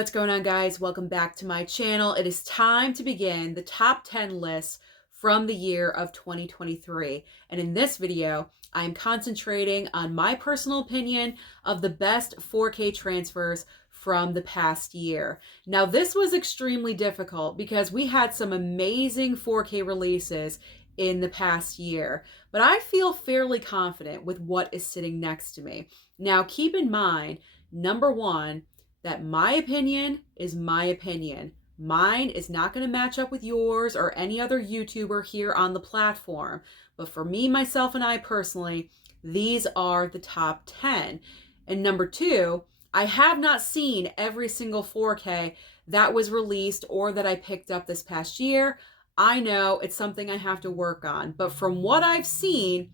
What's going on, guys? Welcome back to my channel. It is time to begin the top 10 lists from the year of 2023. And in this video, I am concentrating on my personal opinion of the best 4K transfers from the past year. Now, this was extremely difficult because we had some amazing 4K releases in the past year, but I feel fairly confident with what is sitting next to me. Now, keep in mind, number one, that my opinion is my opinion. Mine is not going to match up with yours or any other YouTuber here on the platform. But for me, myself, and I personally, these are the top 10. And number two, I have not seen every single 4K that was released or that I picked up this past year. I know it's something I have to work on. But from what I've seen,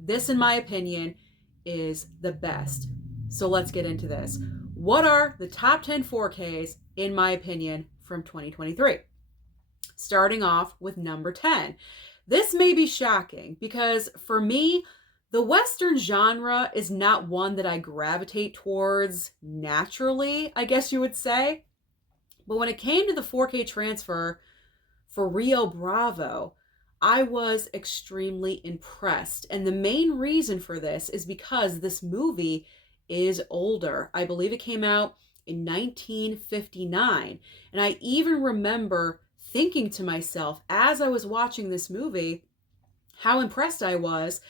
this, in my opinion, is the best. So let's get into this. What are the top 10 4Ks, in my opinion, from 2023? Starting off with number 10. This may be shocking because for me, the Western genre is not one that I gravitate towards naturally, I guess you would say. But when it came to the 4K transfer for Rio Bravo, I was extremely impressed. And the main reason for this is because this movie is older. I believe it came out in 1959. And I even remember thinking to myself as I was watching this movie, how impressed I was,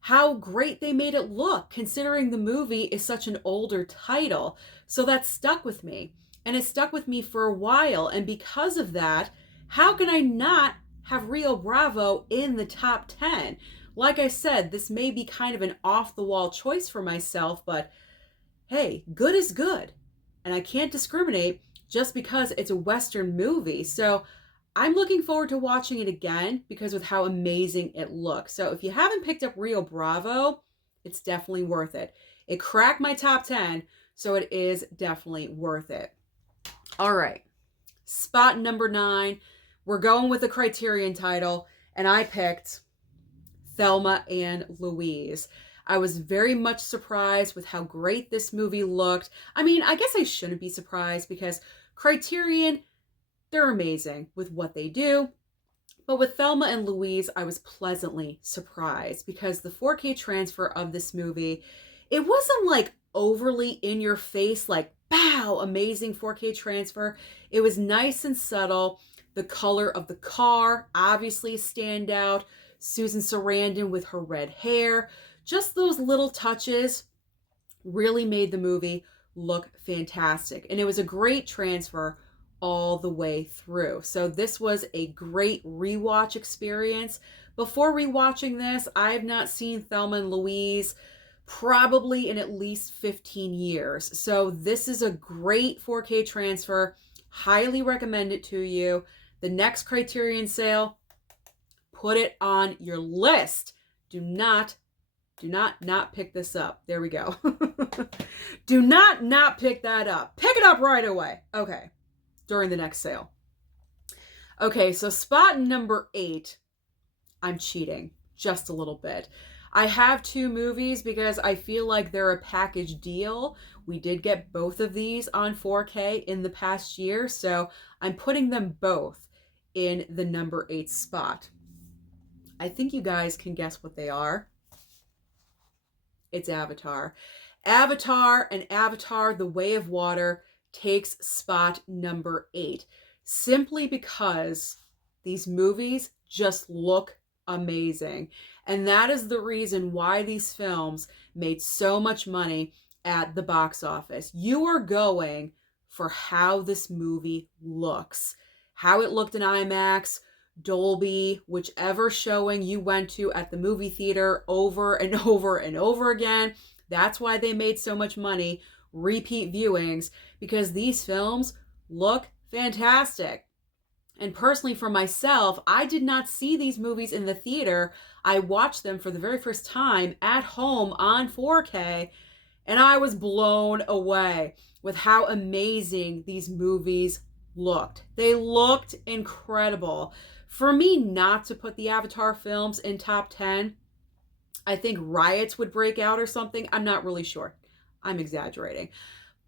how great they made it look, considering the movie is such an older title. So that stuck with me. And it stuck with me for a while. And because of that, how can I not have Rio Bravo in the top 10? Like I said, this may be kind of an off-the-wall choice for myself, but hey, good is good. And I can't discriminate just because it's a Western movie. So I'm looking forward to watching it again because of how amazing it looks. So if you haven't picked up Rio Bravo, it's definitely worth it. It cracked my top 10, so it is definitely worth it. All right, spot number 9. We're going with the Criterion title, and I picked Thelma and Louise. I was very much surprised with how great this movie looked. I mean, I guess I shouldn't be surprised because Criterion, they're amazing with what they do. But with Thelma and Louise, I was pleasantly surprised because the 4K transfer of this movie, it wasn't like overly in your face, like, bow, amazing 4K transfer. It was nice and subtle. The color of the car, obviously stand out. Susan Sarandon with her red hair. Just those little touches really made the movie look fantastic. And it was a great transfer all the way through. So this was a great rewatch experience. Before rewatching this, I have not seen Thelma and Louise probably in at least 15 years. So this is a great 4K transfer. Highly recommend it to you. The next Criterion sale, put it on your list. Do not pick this up. There we go. Do not pick that up. Pick it up right away. Okay. During the next sale. Okay, so spot number 8. I'm cheating just a little bit. I have 2 movies because I feel like they're a package deal. We did get both of these on 4K in the past year, so I'm putting them both in the number 8 spot. I think you guys can guess what they are. It's Avatar. Avatar and Avatar: The Way of Water takes spot number 8. Simply because these movies just look amazing. And that is the reason why these films made so much money at the box office. You are going for how this movie looks. How it looked in IMAX, Dolby, whichever showing you went to at the movie theater over and over and over again. That's why they made so much money. Repeat viewings, because these films look fantastic. And personally for myself, I did not see these movies in the theater. I watched them for the very first time at home on 4K, and I was blown away with how amazing these movies looked. They looked incredible. For me not to put the Avatar films in top 10, I think riots would break out or something. I'm not really sure. I'm exaggerating.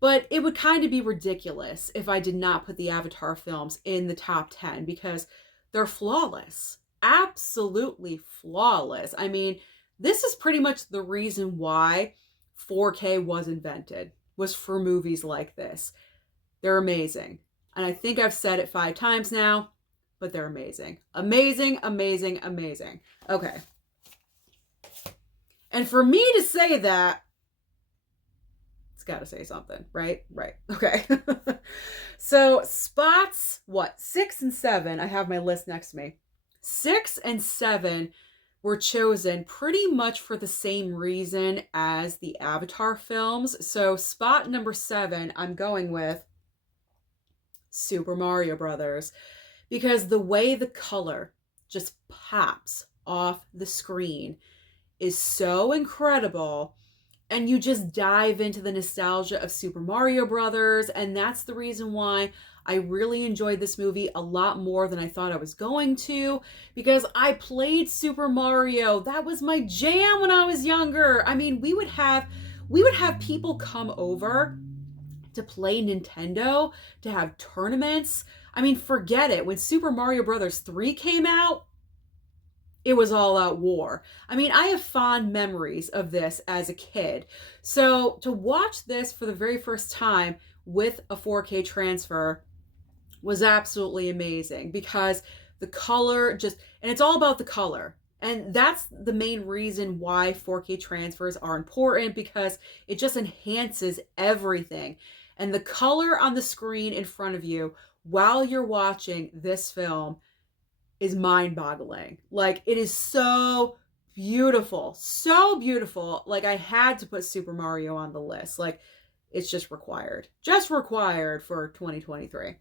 But it would kind of be ridiculous if I did not put the Avatar films in the top 10 because they're flawless. Absolutely flawless. I mean, this is pretty much the reason why 4K was invented, was for movies like this. They're amazing. And I think I've said it 5 times now, but they're amazing. Amazing, amazing, amazing. Okay. And for me to say that, it's got to say something, right? Right. Okay. So spots, 6 and 7, I have my list next to me. 6 and 7 were chosen pretty much for the same reason as the Avatar films. So spot number 7, I'm going with Super Mario Brothers, because the way the color just pops off the screen is so incredible, and you just dive into the nostalgia of Super Mario Brothers, and that's the reason why I really enjoyed this movie a lot more than I thought I was going to, because I played Super Mario. That was my jam when I was younger. I mean, we would have people come over to play Nintendo, to have tournaments. I mean, forget it. When Super Mario Brothers 3 came out, it was all out war. I mean, I have fond memories of this as a kid. So to watch this for the very first time with a 4K transfer was absolutely amazing, because the color just, and it's all about the color. And that's the main reason why 4K transfers are important, because it just enhances everything. And the color on the screen in front of you while you're watching this film is mind-boggling. Like, it is so beautiful. So beautiful. Like, I had to put Super Mario on the list. Like, it's just required. Just required for 2023.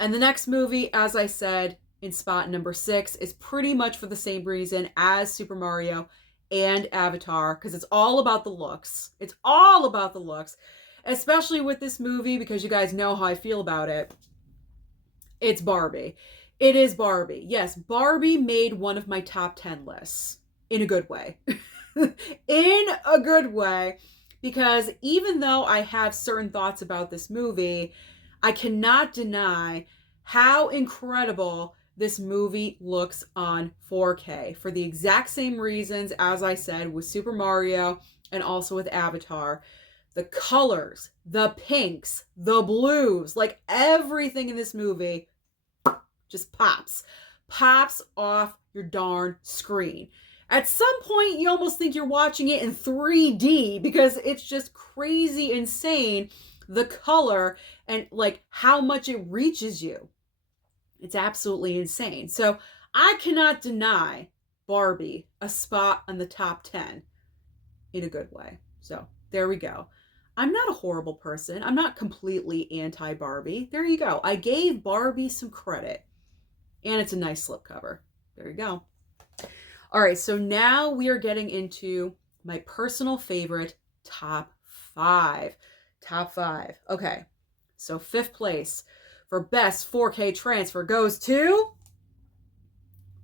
And the next movie, as I said, in spot number 6, is pretty much for the same reason as Super Mario and Avatar, because it's all about the looks. It's all about the looks, especially with this movie, because you guys know how I feel about it. It's Barbie. It is Barbie. Yes, Barbie made one of my top 10 lists in a good way. In a good way, because even though I have certain thoughts about this movie, I cannot deny how incredible this movie looks on 4K for the exact same reasons, as I said, with Super Mario and also with Avatar. The colors, the pinks, the blues, like everything in this movie just pops off your darn screen. At some point, you almost think you're watching it in 3D, because it's just crazy insane, the color and like how much it reaches you. It's absolutely insane. So I cannot deny Barbie a spot on the top 10 in a good way. So there we go. I'm not a horrible person. I'm not completely anti-Barbie. There you go. I gave Barbie some credit. And it's a nice slipcover. There you go. All right, so now we are getting into my personal favorite top 5. Top 5. Okay, so 5th place for best 4K transfer goes to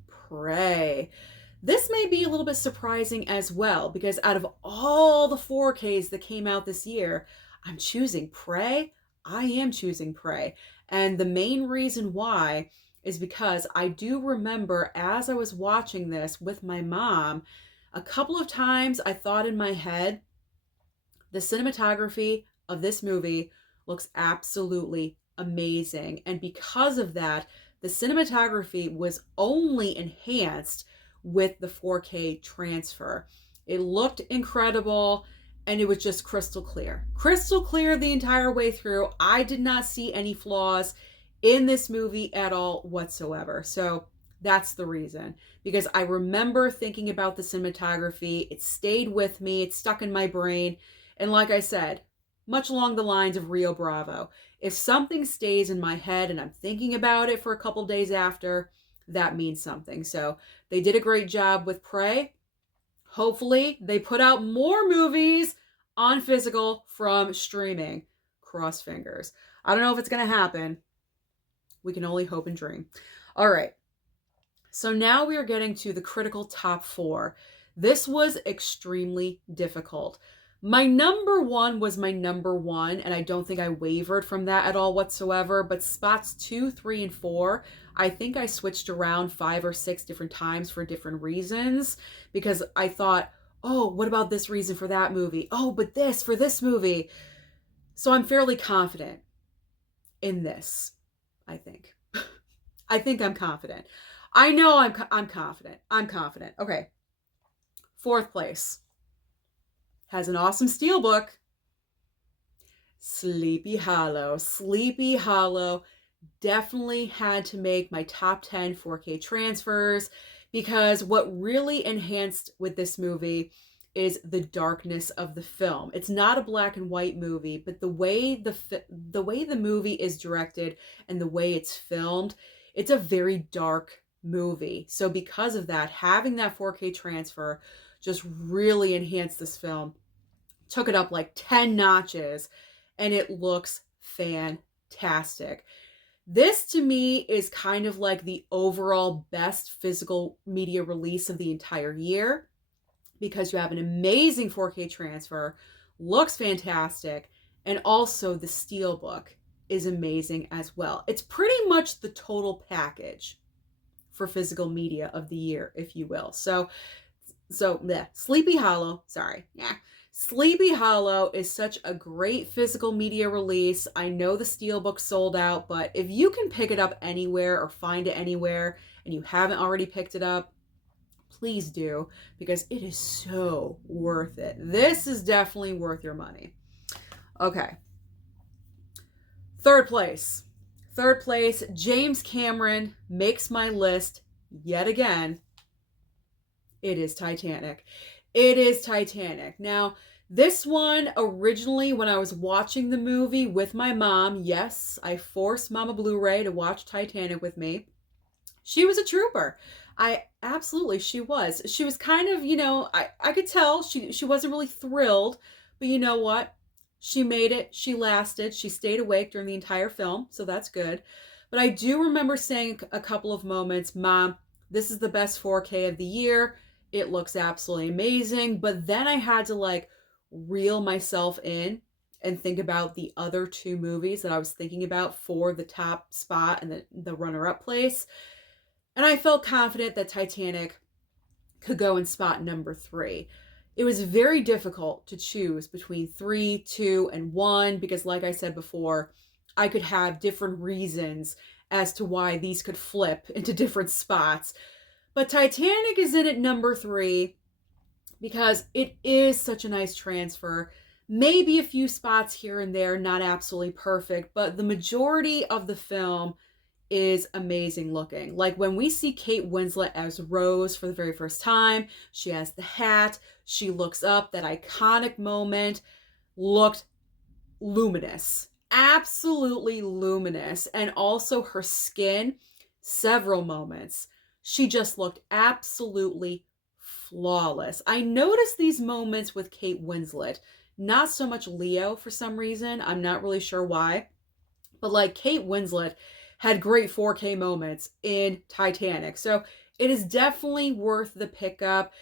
Prey. This may be a little bit surprising as well, because out of all the 4Ks that came out this year, I'm choosing Prey. I am choosing Prey. And the main reason why is because I do remember, as I was watching this with my mom, a couple of times I thought in my head, the cinematography of this movie looks absolutely amazing. And because of that, the cinematography was only enhanced with the 4K transfer. It looked incredible, and it was just crystal clear. Crystal clear the entire way through. I did not see any flaws in this movie at all whatsoever. So that's the reason, because I remember thinking about the cinematography. It stayed with me. It stuck in my brain. And like I said, much along the lines of Rio Bravo, if something stays in my head and I'm thinking about it for a couple days after, that means something. So they did a great job with Prey. Hopefully they put out more movies on physical from streaming. Cross fingers. I don't know if it's going to happen. We can only hope and dream. All right. So now we are getting to the critical top 4. This was extremely difficult. My number one was my number one, and I don't think I wavered from that at all whatsoever. But spots 2, 3, and 4, I think I switched around 5 or 6 different times for different reasons because I thought, oh, what about this reason for that movie? Oh, but this for this movie. So I'm fairly confident in this, I think. I think I'm confident. I know I'm confident. I'm confident. Okay. 4th place has an awesome steelbook. Sleepy Hollow. Sleepy Hollow definitely had to make my top 10 4K transfers because what really enhanced with this movie is the darkness of the film. It's not a black and white movie, but the way the movie is directed and the way it's filmed, it's a very dark movie. So because of that, having that 4K transfer just really enhanced this film. Took it up like 10 notches, and it looks fantastic. This to me is kind of like the overall best physical media release of the entire year because you have an amazing 4K transfer, looks fantastic, and also the steelbook is amazing as well. It's pretty much the total package for physical media of the year, if you will. So Sleepy Hollow, Sleepy Hollow is such a great physical media release. I know the steelbook sold out, but if you can pick it up anywhere or find it anywhere and you haven't already picked it up, please do, because it is so worth it. This is definitely worth your money. Okay. 3rd place. 3rd place, James Cameron makes my list yet again. It is Titanic. It is Titanic. Now, this one originally, when I was watching the movie with my mom, yes, I forced Mama Blu-ray to watch Titanic with me. She was a trooper. She was. She was kind of, I could tell she wasn't really thrilled, but you know what? She made it. She lasted. She stayed awake during the entire film, so that's good. But I do remember saying a couple of moments, Mom, this is the best 4K of the year. It looks absolutely amazing. But then I had to reel myself in and think about the other 2 movies that I was thinking about for the top spot and the runner-up place. And I felt confident that Titanic could go in spot number 3. It was very difficult to choose between 3, 2, and 1 because, like I said before, I could have different reasons as to why these could flip into different spots. But Titanic is in at number 3 because it is such a nice transfer. Maybe a few spots here and there, not absolutely perfect, but the majority of the film is amazing looking. Like when we see Kate Winslet as Rose for the very first time, she has the hat, she looks up, that iconic moment looked luminous, absolutely luminous. And also her skin, several moments, she just looked absolutely flawless. I noticed these moments with Kate Winslet, not so much Leo for some reason. I'm not really sure why, but Kate Winslet had great 4K moments in Titanic. So it is definitely worth the pickup.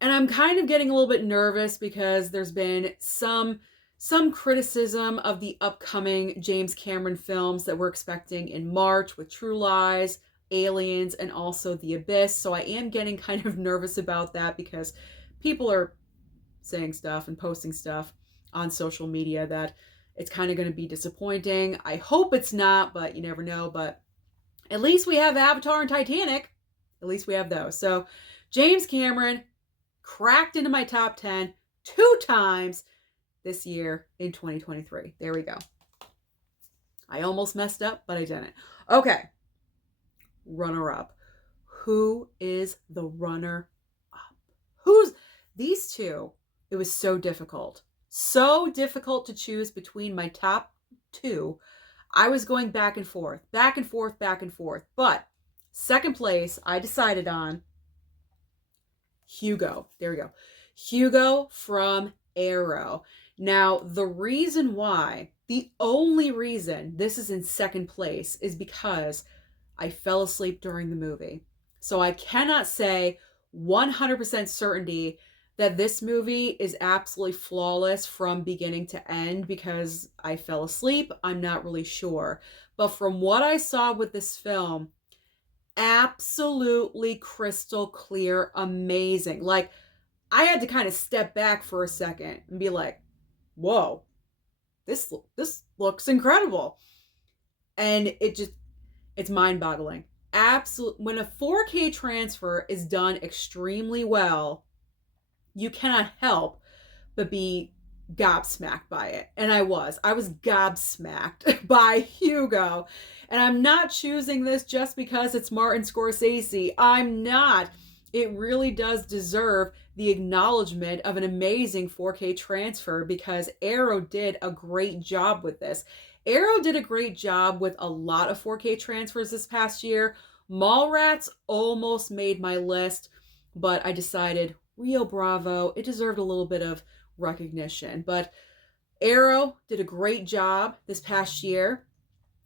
And I'm kind of getting a little bit nervous because there's been some criticism of the upcoming James Cameron films that we're expecting in March with True Lies, Aliens, and also The Abyss. So I am getting kind of nervous about that because people are saying stuff and posting stuff on social media that it's kind of going to be disappointing. I hope it's not, but you never know. But at least we have Avatar and Titanic. At least we have those. So James Cameron cracked into my top 10 2 times this year in 2023. There we go. I almost messed up, but I didn't. Okay. Runner-up. Who is the runner-up? These 2? It was so difficult. So difficult to choose between my top 2. I was going back and forth. But 2nd place, I decided on Hugo. There we go. Hugo from Arrow. Now, the only reason this is in 2nd place is because I fell asleep during the movie. So I cannot say 100% certainty that this movie is absolutely flawless from beginning to end because I fell asleep. I'm not really sure. But from what I saw with this film, absolutely crystal clear, amazing. Like, I had to kind of step back for a second and be like, whoa, this looks incredible. And it's mind-boggling. Absolute when a 4K transfer is done extremely well, you cannot help but be gobsmacked by it. And I was gobsmacked by Hugo. And I'm not choosing this just because it's Martin Scorsese. I'm not. It really does deserve the acknowledgement of an amazing 4K transfer because Arrow did a great job with this. Arrow did a great job with a lot of 4K transfers this past year. Mallrats almost made my list, but I decided Rio Bravo, it deserved a little bit of recognition. But Arrow did a great job this past year,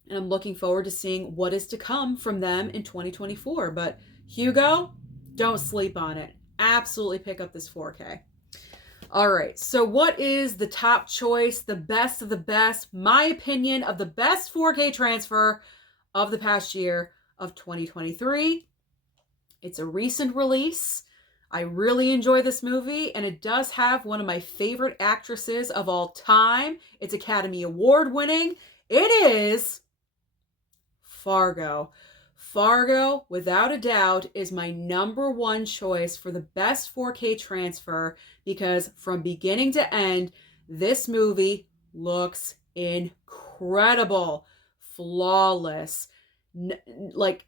and I'm looking forward to seeing what is to come from them in 2024. But Hugo, don't sleep on it. Absolutely pick up this 4K. All right, so what is the top choice, the best of the best, my opinion of the best 4K transfer of the past year of 2023? It's a recent release. I really enjoy this movie, and it does have one of my favorite actresses of all time. It's Academy Award winning. It is Fargo. Fargo, without a doubt, is my number one choice for the best 4K transfer because from beginning to end, this movie looks incredible, flawless. Like,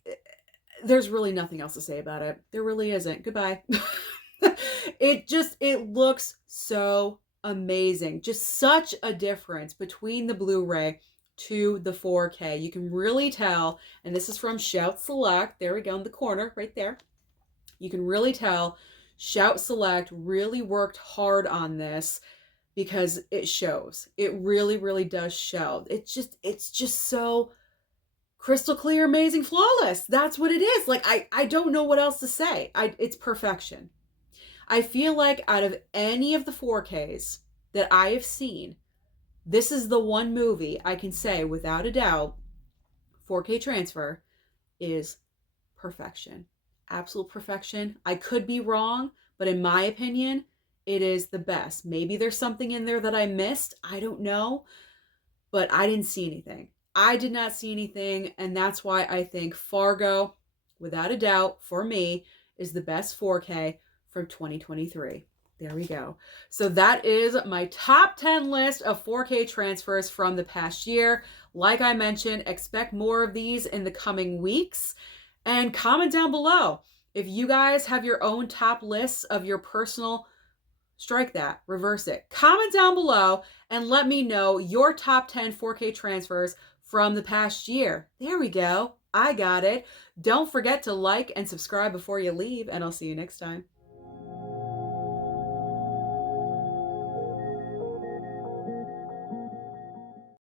there's really nothing else to say about it. There really isn't. Goodbye. It looks so amazing. Just such a difference between the Blu-ray to the 4K. You can really tell, and this is from Shout Select. There we go in the corner right there. You can really tell Shout Select really worked hard on this because it shows. It really, really does show. It's just so crystal clear, amazing, flawless. That's what it is. Like, I don't know what else to say. It's perfection. I feel like out of any of the 4Ks that I have seen, this is the one movie I can say without a doubt 4K transfer is perfection. Absolute perfection. I could be wrong, but in my opinion, it is the best. Maybe there's something in there that I missed. I don't know, but I didn't see anything. I did not see anything, and that's why I think Fargo, without a doubt, for me, is the best 4K from 2023. There we go. So that is my top 10 list of 4K transfers from the past year. Like I mentioned, expect more of these in the coming weeks. And comment down below if you guys have your own top lists of your personal, strike that, reverse it. Comment down below and let me know your top 10 4K transfers from the past year. There we go. I got it. Don't forget to like and subscribe before you leave, and I'll see you next time.